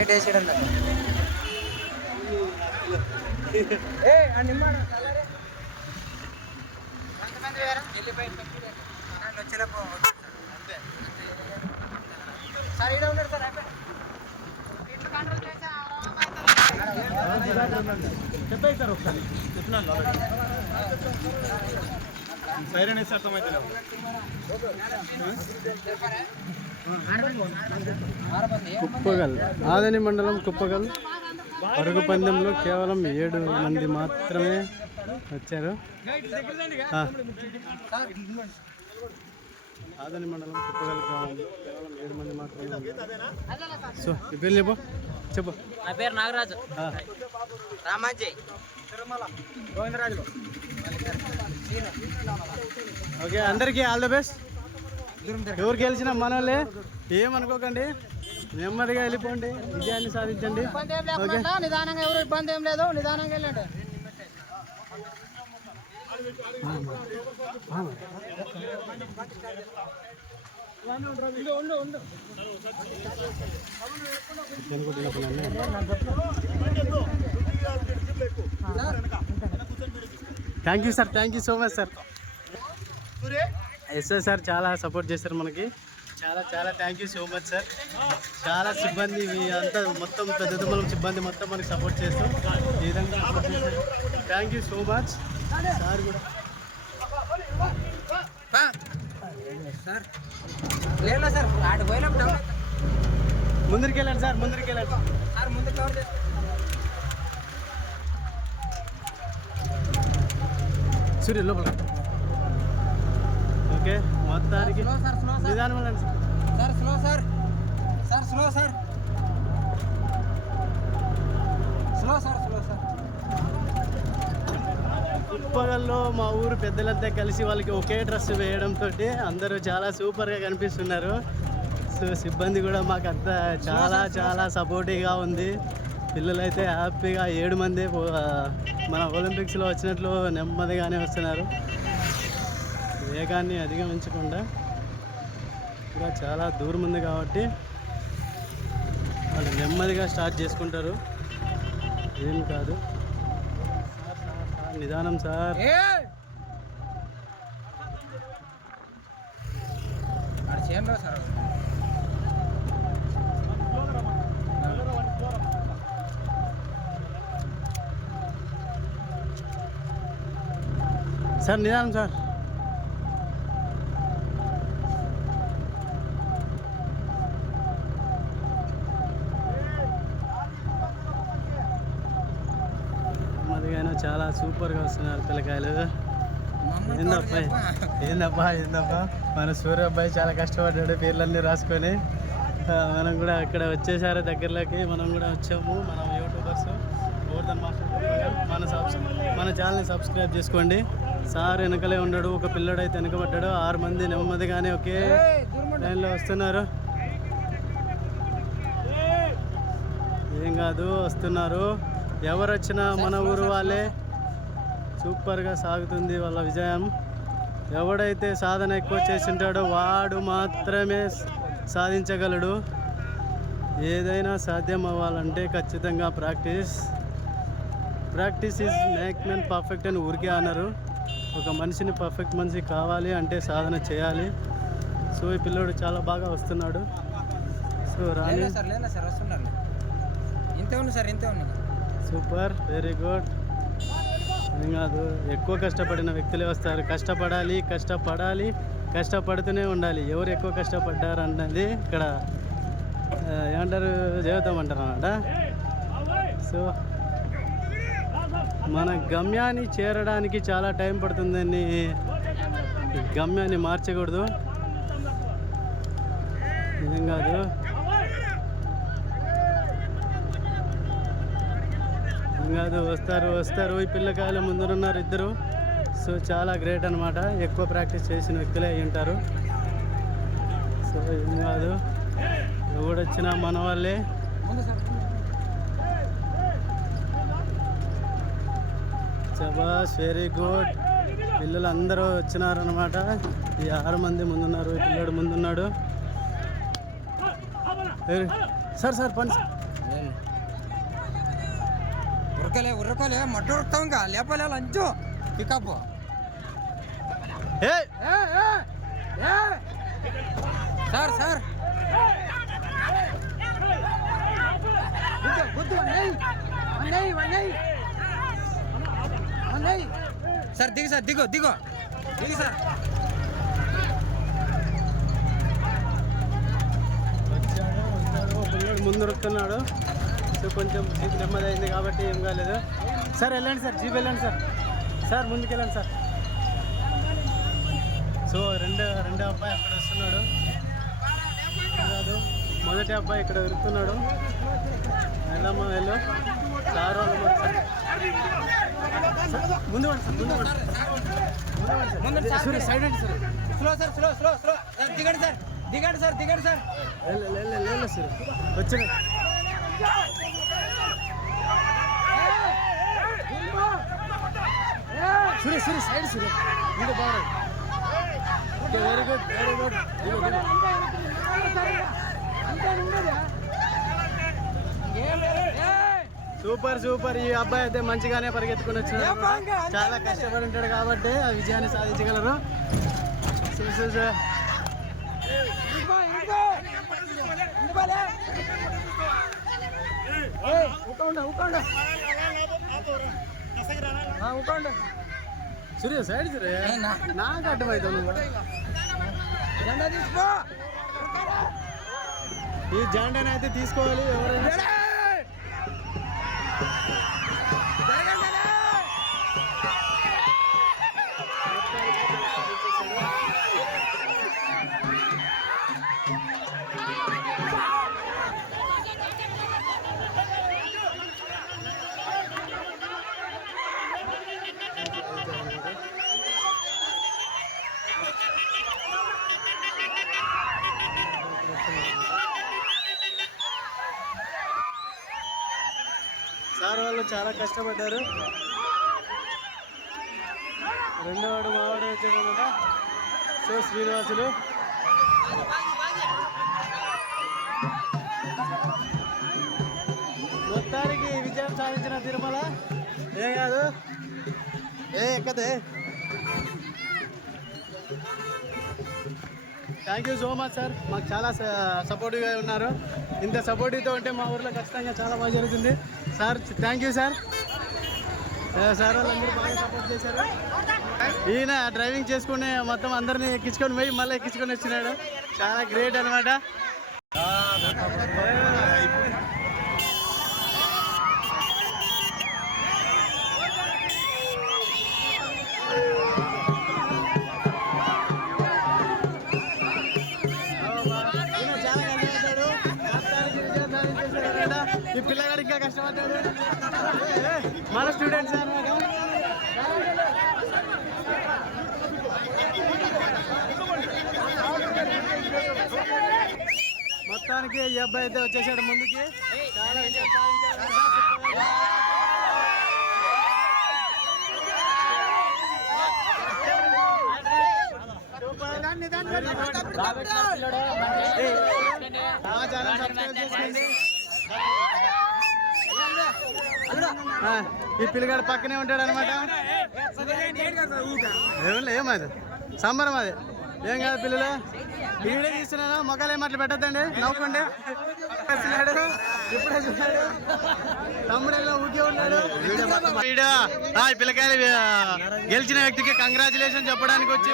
చెప్పేస్తారు సార్ ఒకసారి. చెప్పినాను సైరన్ వేస్తే అర్థమైతే కుప్పగల్. ఆదని మండలం కుప్పగల్. పరుగు పందెంలో కేవలం ఏడు మంది మాత్రమే వచ్చారు. ఆదని మండలం కుప్పగల్ గ్రామం. కేవలం ఏడు మంది మాత్రమే. సో ఈ పేరు చెప్పు. చెప్పు. నా పేరు నాగరాజు. రామాజీ. గోవిందరాజు ఓకే అందరికీ ఆల్ ద బెస్ట్. ఎవరు గెలిచినా మనోళ్ళే. ఏమనుకోకండి నెమ్మదిగా వెళ్ళిపోండి. విజయాన్ని సాధించండి. నిదానంగా ఎవరు ఇబ్బంది ఏం లేదు. నిదానంగా వెళ్ళండి. Thank you sir thank you so much sir yes sir చాలా సపోర్ట్ చేశారు మనకి. చాలా చాలా thank you so much sir చాలా సిబ్బంది మీ అంతా మొత్తం పెద్ద తుమ్మలం సిబ్బంది మొత్తం మనకి సపోర్ట్ చేస్తాం ఈ విధంగా thank you so much sir కూడా. సార్. లేదు సార్ ఆడ పోయినప్పుడు ముందరికి వెళ్ళండి సార్ ముందరికి వెళ్ళండి సార్ ముందు కవర్ సూర్య లోపల. ఓకే మొత్తానికి సార్ స్లో సార్ నిదానం వెళ్ళండి sir sir slow sir sir slow sir slow sir slow sir ఉప్పగల్లో మా ఊరు పెద్దలంతా కలిసి వాళ్ళకి ఒకే డ్రెస్ వేయడంతో అందరూ చాలా సూపర్గా కనిపిస్తున్నారు. సో సిబ్బంది కూడా మాకు అంతా చాలా చాలా సపోర్టివ్గా ఉంది. పిల్లలైతే హ్యాపీగా ఏడు మంది మన ఒలింపిక్స్లో వచ్చినట్లు నెమ్మదిగానే వస్తున్నారు. వేగాన్ని అధిగమించకుండా ఇంకా చాలా దూరం ఉంది కాబట్టి వాళ్ళు నెమ్మదిగా స్టార్ట్ చేసుకుంటారు. ఏం కాదు. నిదానం సార్. సార్. సార్ నిదానం సార్. చాలా సూపర్గా వస్తున్నారు పిల్లకాయలు. ఏందబ్బా? ఏందబ్బా? ఏందబ్బా? మన సూర్య అబ్బాయి చాలా కష్టపడ్డాడు పేర్లన్నీ రాసుకొని. మనం కూడా అక్కడ వచ్చేసారు దగ్గరలోకి. మనం కూడా వచ్చాము. మనం యూట్యూబర్స్ గోవర్ధన్ మాస్టర్ మన సబ్స్ మన ఛానల్ని సబ్స్క్రైబ్ చేసుకోండి. సార్ వెనకలే ఉన్నాడు ఒక పిల్లడు అయితే వెనకబడ్డాడు. ఆరు మంది నెమ్మదిగానే ఒకే లైన్లో వస్తున్నారు. ఏం కాదు వస్తున్నారు. ఎవరు వచ్చినా మన ఊరు వాళ్ళే. సూపర్గా సాగుతుంది వాళ్ళ విజయం. ఎవడైతే సాధన ఎక్కువ చేసింటాడో వాడు మాత్రమే సాధించగలడు. ఏదైనా సాధ్యం అవ్వాలంటే ఖచ్చితంగా practice. Practice is make men perfect అని ఊరికే అన్నారు ఒక మనిషిని పర్ఫెక్ట్ మనిషి కావాలి అంటే సాధన చేయాలి. సో ఈ పిల్లోడు చాలా బాగా వస్తున్నాడు. సో రాని సార్ సార్ వస్తున్నారు ఇంతే ఉంది సార్ ఇంతే ఉంది. Super very good. ఏం కాదు ఎక్కువ కష్టపడిన వ్యక్తులే వస్తారు. కష్టపడాలి కష్టపడాలి కష్టపడుతూనే ఉండాలి. ఎవరు ఎక్కువ కష్టపడ్డారు అన్నది ఇక్కడ ఏమంటారు జీవితం అంటారు అన్నమాట. సో మన గమ్యాన్ని చేరడానికి చాలా టైం పడుతుందని గమ్యాన్ని మార్చకూడదు. నిజం కాదు. కాదు వస్తారు వస్తారు. ఈ పిల్లకాయలు ముందున్నారు ఇద్దరు. సో చాలా గ్రేట్ అనమాట ఎక్కువ ప్రాక్టీస్ చేసిన వ్యక్తులే అయి ఉంటారు. సో ఏం కాదు. ఎవడొచ్చినా మన వాళ్ళే. చబాస్ వెరీ గుడ్ పిల్లలు అందరూ వచ్చినారనమాట ఈ ఆరు మంది ముందున్నారు ఈ పిల్లడు ముందున్నాడు. సార్ సార్ పని సార్. ఉరకలే ఉరకలే మట్టు ఉరుకుతాం ఇంకా లేపలే లంచు. పికప్. ఏ సార్ సార్. సార్ దిగు సార్ దిగు దిగు. దిగు సార్. ముందు దొరుకుతున్నాడు సో కొంచెం జీప్ నెమ్మది అయింది కాబట్టి ఏం కాలేదు. సార్ వెళ్ళండి సార్ జీప్ వెళ్ళండి సార్. సార్ ముందుకు వెళ్ళండి సార్. సో రెండో రెండో అబ్బాయి అక్కడ వస్తున్నాడు. కాదు మొదటి అబ్బాయి ఇక్కడ దొరుకుతున్నాడు వెళ్ళమ్మా వెళ్ళు. సార్ వాళ్ళు సార్, ముందు పడండి సార్ ముందు ముందు సార్. సైడ్ అండి sir. Slow sir slow slow slow. Sir దిగండి సార్. దిగండి సార్ దిగండి సార్. వెళ్ళు వెళ్ళు వెళ్ళు సార్. వచ్చిన సూర్య సూర్య సైడ్ సూర్య ఇంకా బాగా okay very good very good super super. ఈ అబ్బాయి అయితే మంచిగానే పరిగెత్తుకుని వచ్చినాడు చాలా కష్టపడి ఉంటాడు కాబట్టి ఆ విజయాన్ని సాధించగలరు. So, so, so. Surya side Surya. నాకు అడ్డమవుతావు నువ్వు. జెండా తీసుకో. ఈ జెండాని అయితే తీసుకోవాలి ఎవరైనా సార్ వాళ్ళు చాలా కష్టపడ్డారు. రెండో వాడు మావాడు వచ్చాడనమాట. సో శ్రీనివాసులు. మొత్తానికి విజయం సాధించిన తిరుమల. ఏం కాదు. ఏ ఎక్కదే. Thank you so much sir. మాకు చాలా సపోర్టివ్గా ఉన్నారు. ఇంత సపోర్టివ్తో ఉంటే మా ఊర్లో ఖచ్చితంగా చాలా బాగా జరుగుతుంది. Sir thank you sir sir వాళ్ళందరూ బాగా సపోర్ట్ చేశారు. ఈయన డ్రైవింగ్ చేసుకుని మొత్తం అందరినీ ఎక్కించుకొని పోయి మళ్ళీ ఎక్కించుకొని వచ్చినాడు. చాలా గ్రేట్ అనమాట మన స్టూడెంట్స్ మొత్తానికి ఈ అబ్బాయి అయితే వచ్చేసాడు ముందుకి. ఛానల్ సబ్స్క్రైబ్ చేసుకోండి. ఈ పిల్లగాడు పక్కనే ఉంటాడు అనమాట ఏమది సంబరం అది. ఏం కాదు పిల్లలు? వీడియో తీస్తున్నాను మొక్కలు ఏం అట్లా పెట్టద్దండి? నవ్వుకోండి. ఇప్పుడే చూస్తున్నాడు తమ్ముడు ఊకే ఉన్నాడు? వీడియో పిల్లకాయలు గెలిచిన వ్యక్తికి కంగ్రాచులేషన్ చెప్పడానికి వచ్చి